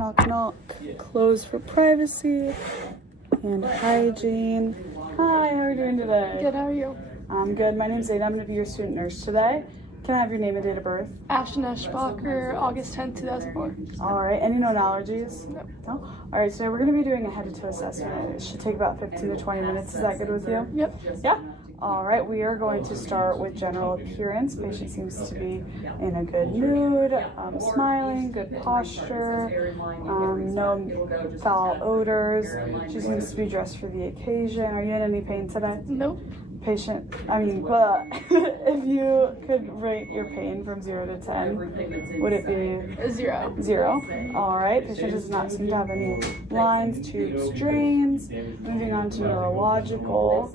Knock, knock. Closed for privacy and hygiene. Hi, how are you doing today? Good, how are you? I'm good. My name's Zayda. I'm going to be your student nurse today. Can I have your name and date of birth? Ashton Eschbacher, August 10th, 2004. All right. Any known allergies? No. No? All right. So we're going to be doing a head-to-toe assessment. It should take about 15 to 20 minutes. Is that good with you? Yep. Yeah? All right. We are going to start with general appearance. Patient seems to be in a good mood, smiling, good posture, no foul odors. She seems to be dressed for the occasion. Are you in any pain today? Nope. If you could rate your pain from 0 to 10, would it be? 0. 0. All right. Patient does not seem to have any lines, tubes, drains. Moving on to neurological.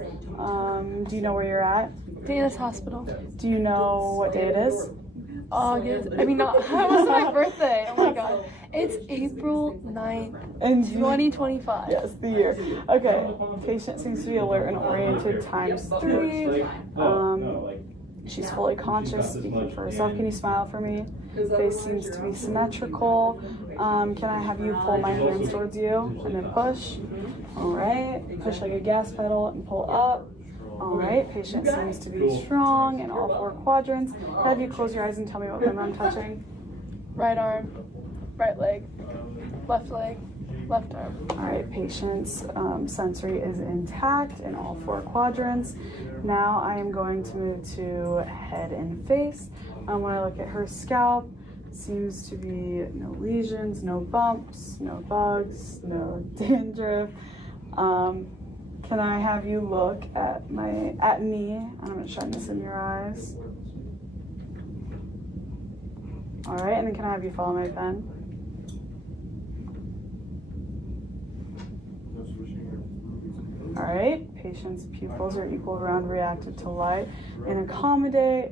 Do you know where you're at? Dana's Hospital. Do you know what day it is? August. That was my birthday. Oh my god. It's April 9th, And 2025. Yes, the year. Okay. Patient seems to be alert and oriented times 3. She's fully conscious, speaking for herself. Can you smile for me? Face seems to be symmetrical. Can I have you pull my hands towards you and then push? All right. Push like a gas pedal and pull up. All right. Patient seems to be strong in all 4 quadrants. Can I have you close your eyes and tell me what limb I'm touching? Right arm, right leg, left arm. All right, patient's sensory is intact in all 4 quadrants. Now I am going to move to head and face. When I look at her scalp, seems to be no lesions, no bumps, no bugs, no dandruff. Can I have you look at me, and I'm gonna shine this in your eyes. All right, and then can I have you follow my pen? All right, patient's pupils are equal, round, reactive to light, and accommodate.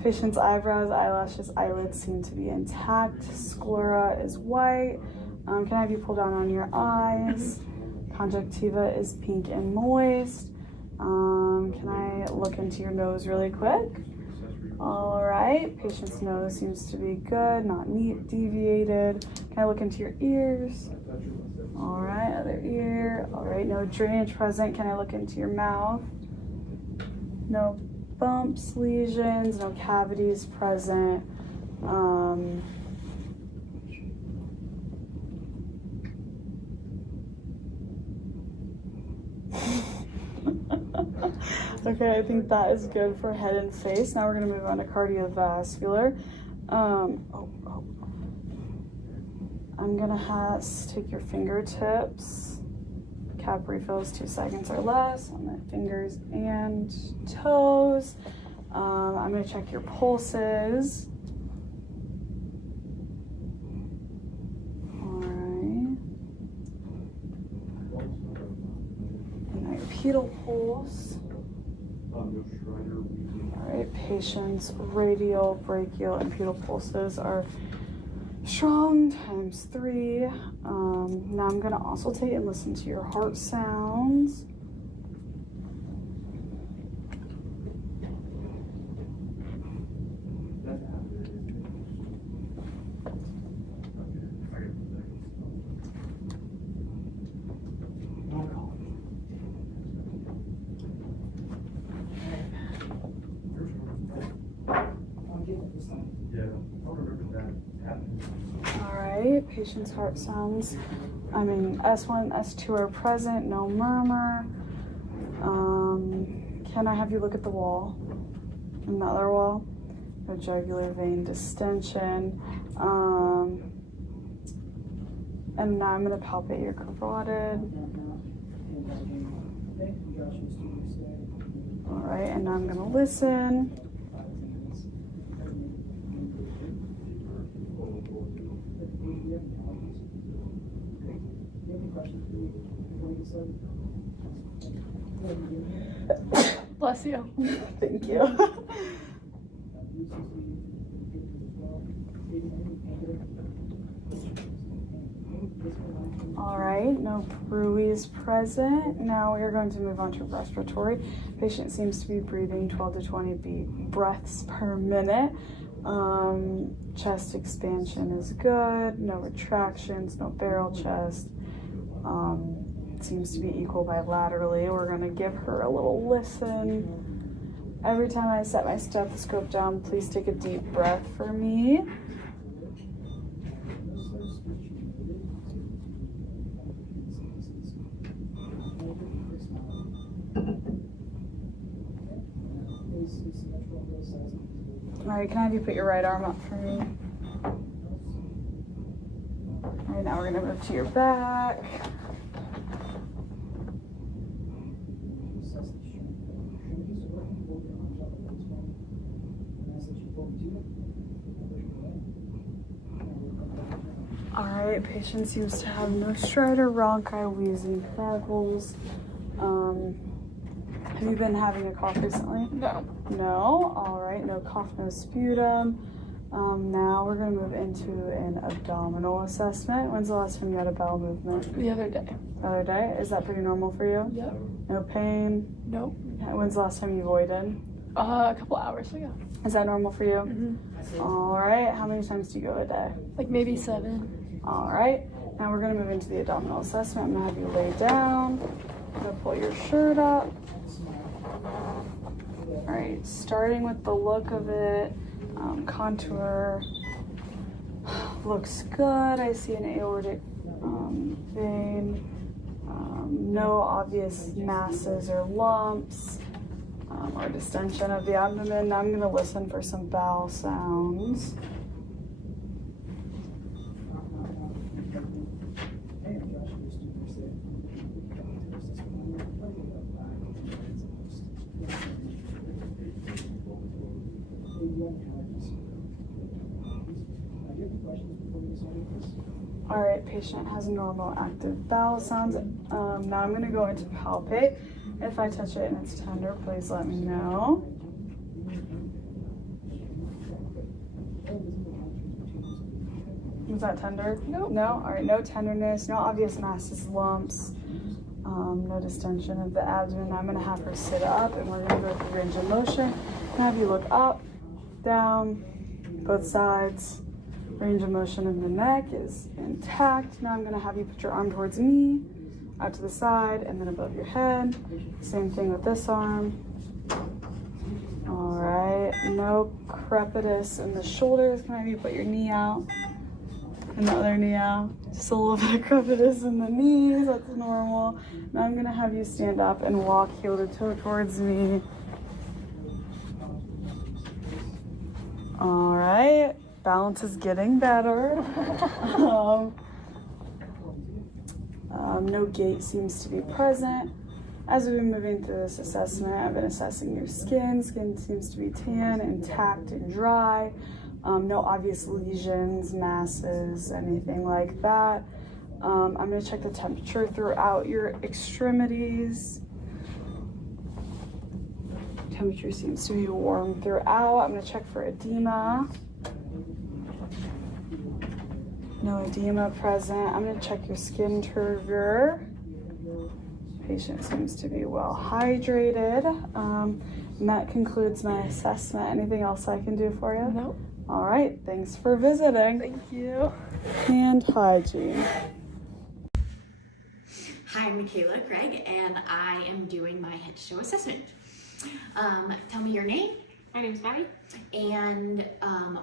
Patient's eyebrows, eyelashes, eyelids seem to be intact. Sclera is white. Can I have you pull down on your eyes? Conjunctiva is pink and moist. Can I look into your nose really quick? All right, patient's nose seems to be good, not deviated. Can I look into your ears? All right, other ear. All right, no drainage present. Can I look into your mouth? No bumps, lesions, no cavities present. Okay, I think that is good for head and face. Now we're going to move on to cardiovascular. I'm going to take your fingertips. Cap refills 2 seconds or less on the fingers and toes. I'm going to check your pulses. All right. And now your pedal pulse. All right, patient's radial, brachial, and pedal pulses are strong times 3. Now I'm gonna also take and listen to your heart sounds. All right, patient's heart sounds. S1, S2 are present, no murmur. Can I have you look at the wall? Another wall. No jugular vein distension. And now I'm going to palpate your carotid. All right, and now I'm going to listen. Bless you. Thank you. All right, no bruise present. Now we are going to move on to respiratory. Patient seems to be breathing 12 to 20 breaths per minute. Chest expansion is good. No retractions, no barrel chest. Seems to be equal bilaterally. We're gonna give her a little listen. Every time I set my stethoscope down, please take a deep breath for me. All right, can I have you put your right arm up for me? All right, now we're gonna move to your back. All right, patient seems to have no stridor, rhonchi, wheezing, gargles. Have you been having a cough recently? No. No? All right, no cough, no sputum. Now we're gonna move into an abdominal assessment. When's the last time you had a bowel movement? The other day. The other day? Is that pretty normal for you? Yep. No pain? Nope. When's the last time you voided? A couple hours ago. Is that normal for you? Mm-hmm. All right, how many times do you go a day? Like maybe 7. All right, now we're gonna move into the abdominal assessment. I'm gonna have you lay down. I'm gonna pull your shirt up. All right, starting with the look of it, contour looks good. I see an aortic vein. No obvious masses or lumps or distension of the abdomen. Now I'm gonna listen for some bowel sounds. All right, patient has normal active bowel sounds. Now I'm gonna go into palpate. If I touch it and it's tender, please let me know. Was that tender? Nope. No? All right, no tenderness, no obvious masses, lumps, no distension of the abdomen. Now I'm gonna have her sit up and we're gonna go through range of motion. And have you look up, down, both sides. Range of motion in the neck is intact. Now I'm gonna have you put your arm towards me, out to the side, and then above your head. Same thing with this arm. All right, no crepitus in the shoulders. Can I have you put your knee out? And the other knee out. Just a little bit of crepitus in the knees, that's normal. Now I'm gonna have you stand up and walk heel to toe towards me. All right, balance is getting better. No gait seems to be present. As we've been moving through this assessment, I've been assessing your skin. Skin seems to be tan, intact, and dry. No obvious lesions, masses, anything like that. I'm gonna check the temperature throughout your extremities. Temperature seems to be warm throughout. I'm gonna check for edema. No edema present. I'm gonna check your skin turgor. Patient seems to be well hydrated. And that concludes my assessment. Anything else I can do for you? Nope. All right, thanks for visiting. Thank you. Hand hygiene. Hi, I'm Michaela Craig, and I am doing my head to toe assessment. Tell me your name My name's Maddie, and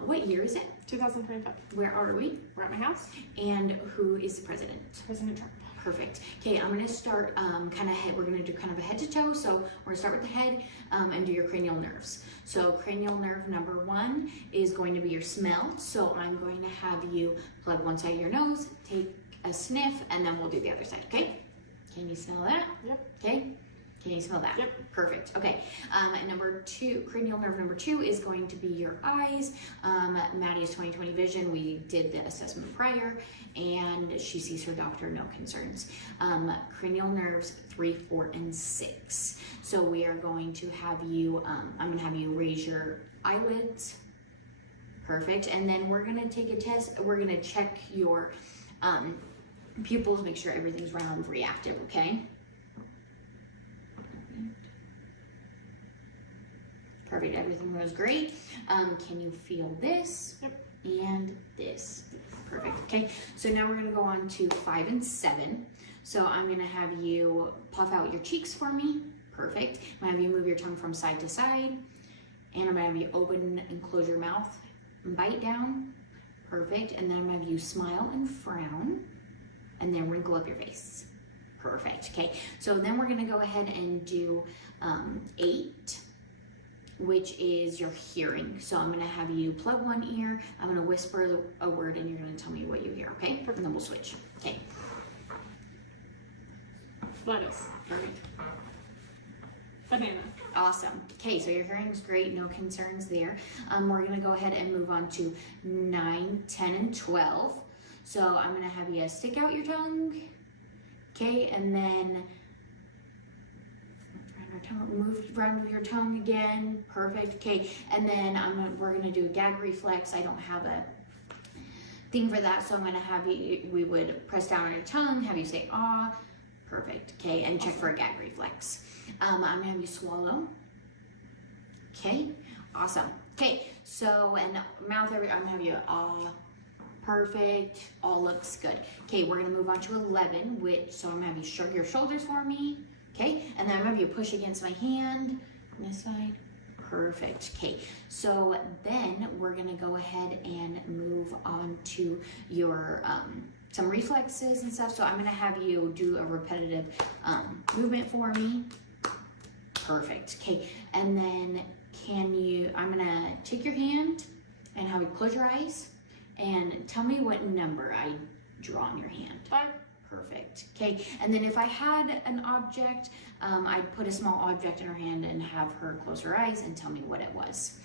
what year is it? 2025. Where are we? We're at my house. And who is the president? President Trump. Perfect. Okay, I'm gonna start we're gonna do kind of a head to toe. So we're gonna start with the head and do your cranial nerves. So cranial nerve number 1 is going to be your smell. So I'm going to have you plug one side of your nose, take a sniff, and then we'll do the other side, okay? Can you smell that? Yep. Okay. Can you smell that? Yep. Perfect. Okay. Number 2, cranial nerve number 2 is going to be your eyes. Maddie is 20/20 vision. We did the assessment prior, and she sees her doctor, no concerns. Cranial nerves 3, 4, and 6. So we are going to have you, I'm going to have you raise your eyelids. Perfect. And then we're going to take a test. We're going to check your pupils, make sure everything's round, reactive, okay? Perfect, everything was great. Can you feel this? Yep. And this. Perfect, okay. So now we're gonna go on to 5 and 7. So I'm gonna have you puff out your cheeks for me. Perfect. I'm gonna have you move your tongue from side to side. And I'm gonna have you open and close your mouth and bite down. Perfect. And then I'm gonna have you smile and frown. And then wrinkle up your face. Perfect. Okay. So then we're gonna go ahead and do 8, which is your hearing. So I'm gonna have you plug one ear. I'm gonna whisper a word, and you're gonna tell me what you hear. Okay. And then we'll switch. Okay. Lettuce. Perfect. Banana. Awesome. Okay, so your hearing is great, no concerns there. We're gonna go ahead and move on to 9, 10, and 12. So I'm gonna have you stick out your tongue. Okay, and then move around your tongue again. Perfect. Okay, and then we're gonna do a gag reflex. I don't have a thing for that, so I'm gonna have you. We would press down on your tongue, have you say ah. Perfect. Okay, and check for a gag reflex. I'm gonna have you swallow. Okay, awesome. Okay, so and mouth I'm gonna have you ah. Perfect. All looks good. Okay, we're gonna move on to 11, so I'm gonna have you shrug your shoulders for me. Okay, and then I'm gonna have you push against my hand on this side. Perfect. Okay, so then we're gonna go ahead and move on to your some reflexes and stuff. So I'm gonna have you do a repetitive movement for me. Perfect. Okay, and then I'm gonna take your hand and have you close your eyes and tell me what number I draw on your hand. 5. Perfect. Okay, and then if I had an object, I'd put a small object in her hand and have her close her eyes and tell me what it was.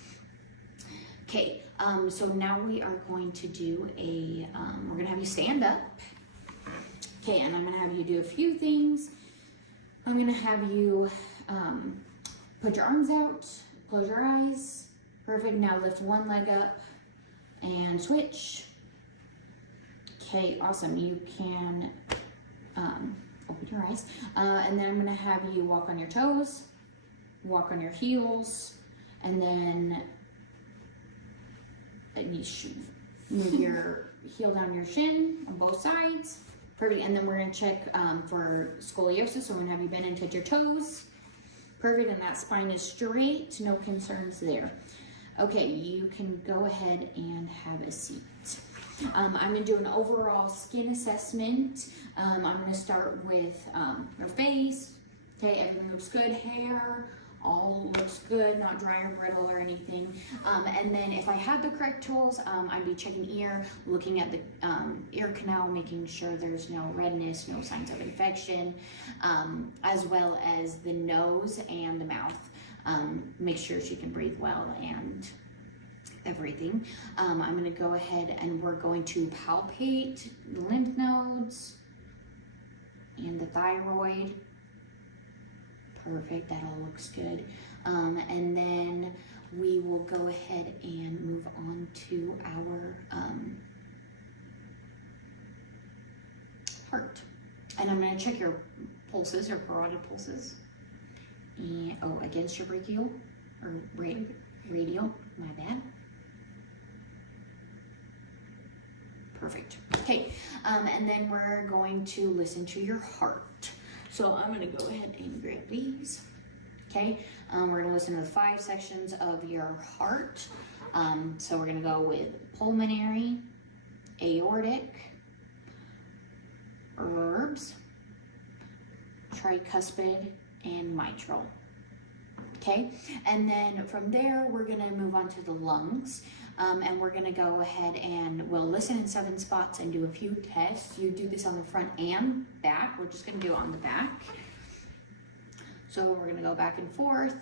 Okay, so now we are going to do we're gonna have you stand up. Okay, and I'm gonna have you do a few things. I'm gonna have you put your arms out, close your eyes. Perfect, now lift one leg up and switch. Okay, awesome, you can open your eyes. And then I'm gonna have you walk on your toes, walk on your heels, and then you should move your heel down your shin on both sides. Perfect. And then we're gonna check for scoliosis. So I'm gonna have you bend and touch your toes. Perfect. And that spine is straight. No concerns there. Okay, you can go ahead and have a seat. I'm gonna do an overall skin assessment. I'm gonna start with your face. Okay, everything looks good. Hair, all looks good, not dry or brittle or anything. And then if I had the correct tools, I'd be checking ear, looking at the ear canal, making sure there's no redness, no signs of infection, as well as the nose and the mouth. Make sure she can breathe well and everything. I'm gonna go ahead and we're going to palpate the lymph nodes and the thyroid. Perfect, that all looks good. And then we will go ahead and move on to our heart. And I'm gonna check your pulses, your carotid pulses. And, against your brachial, or radial, my bad. Perfect. Okay, and then we're going to listen to your heart. So I'm gonna go ahead and grab these. Okay, we're gonna listen to the 5 sections of your heart. So we're gonna go with pulmonary, aortic, herbs, tricuspid, and mitral. Okay, and then from there we're gonna move on to the lungs. And we're gonna go ahead and we'll listen in 7 spots and do a few tests. You do this on the front and back. We're just gonna do it on the back. So we're gonna go back and forth.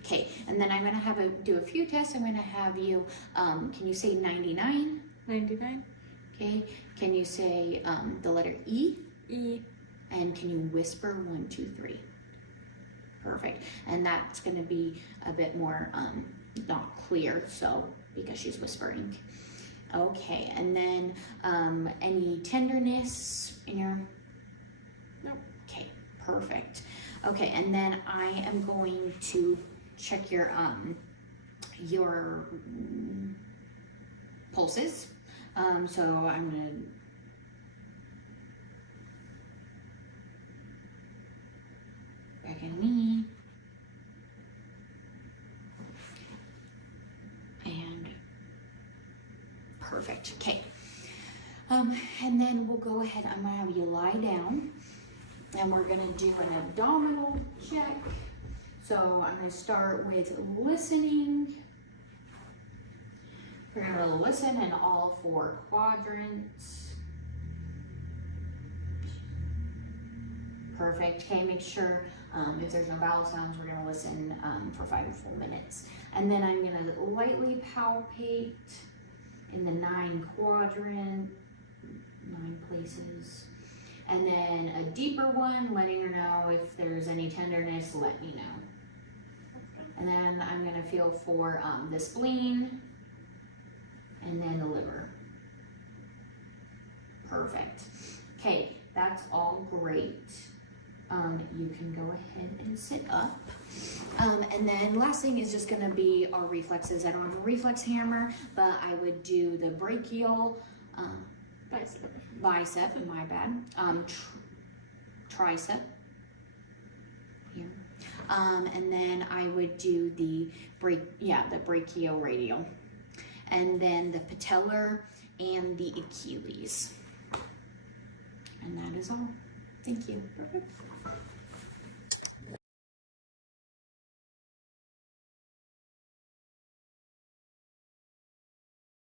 Okay, and then I'm gonna do a few tests. I'm gonna have you, can you say 99? 99. Okay, can you say the letter E? E. And can you whisper 1, 2, 3? Perfect. And that's going to be a bit more not clear, so because she's whispering. Okay, and then any tenderness in your... No. Okay, Perfect. Okay, and then I am going to check your pulses. So I'm gonna back in knee and perfect. Okay. And then we'll go ahead. I'm gonna have you lie down, and we're gonna do an abdominal check. So I'm gonna start with listening. We're gonna listen in all 4 quadrants. Perfect. Okay, make sure if there's no vowel sounds, we're gonna listen for 5 full minutes. And then I'm gonna lightly palpate in the 9 quadrant, 9 places. And then a deeper one, letting her know if there's any tenderness, let me know. And then I'm gonna feel for the spleen and then the liver. Perfect. Okay, that's all great. You can go ahead and sit up. And then last thing is just gonna be our reflexes. I don't have a reflex hammer, but I would do the brachial, bicep, my bad, tricep, here. And then I would do the brachioradial. And then the patellar and the Achilles. And that is all. Thank you. Perfect.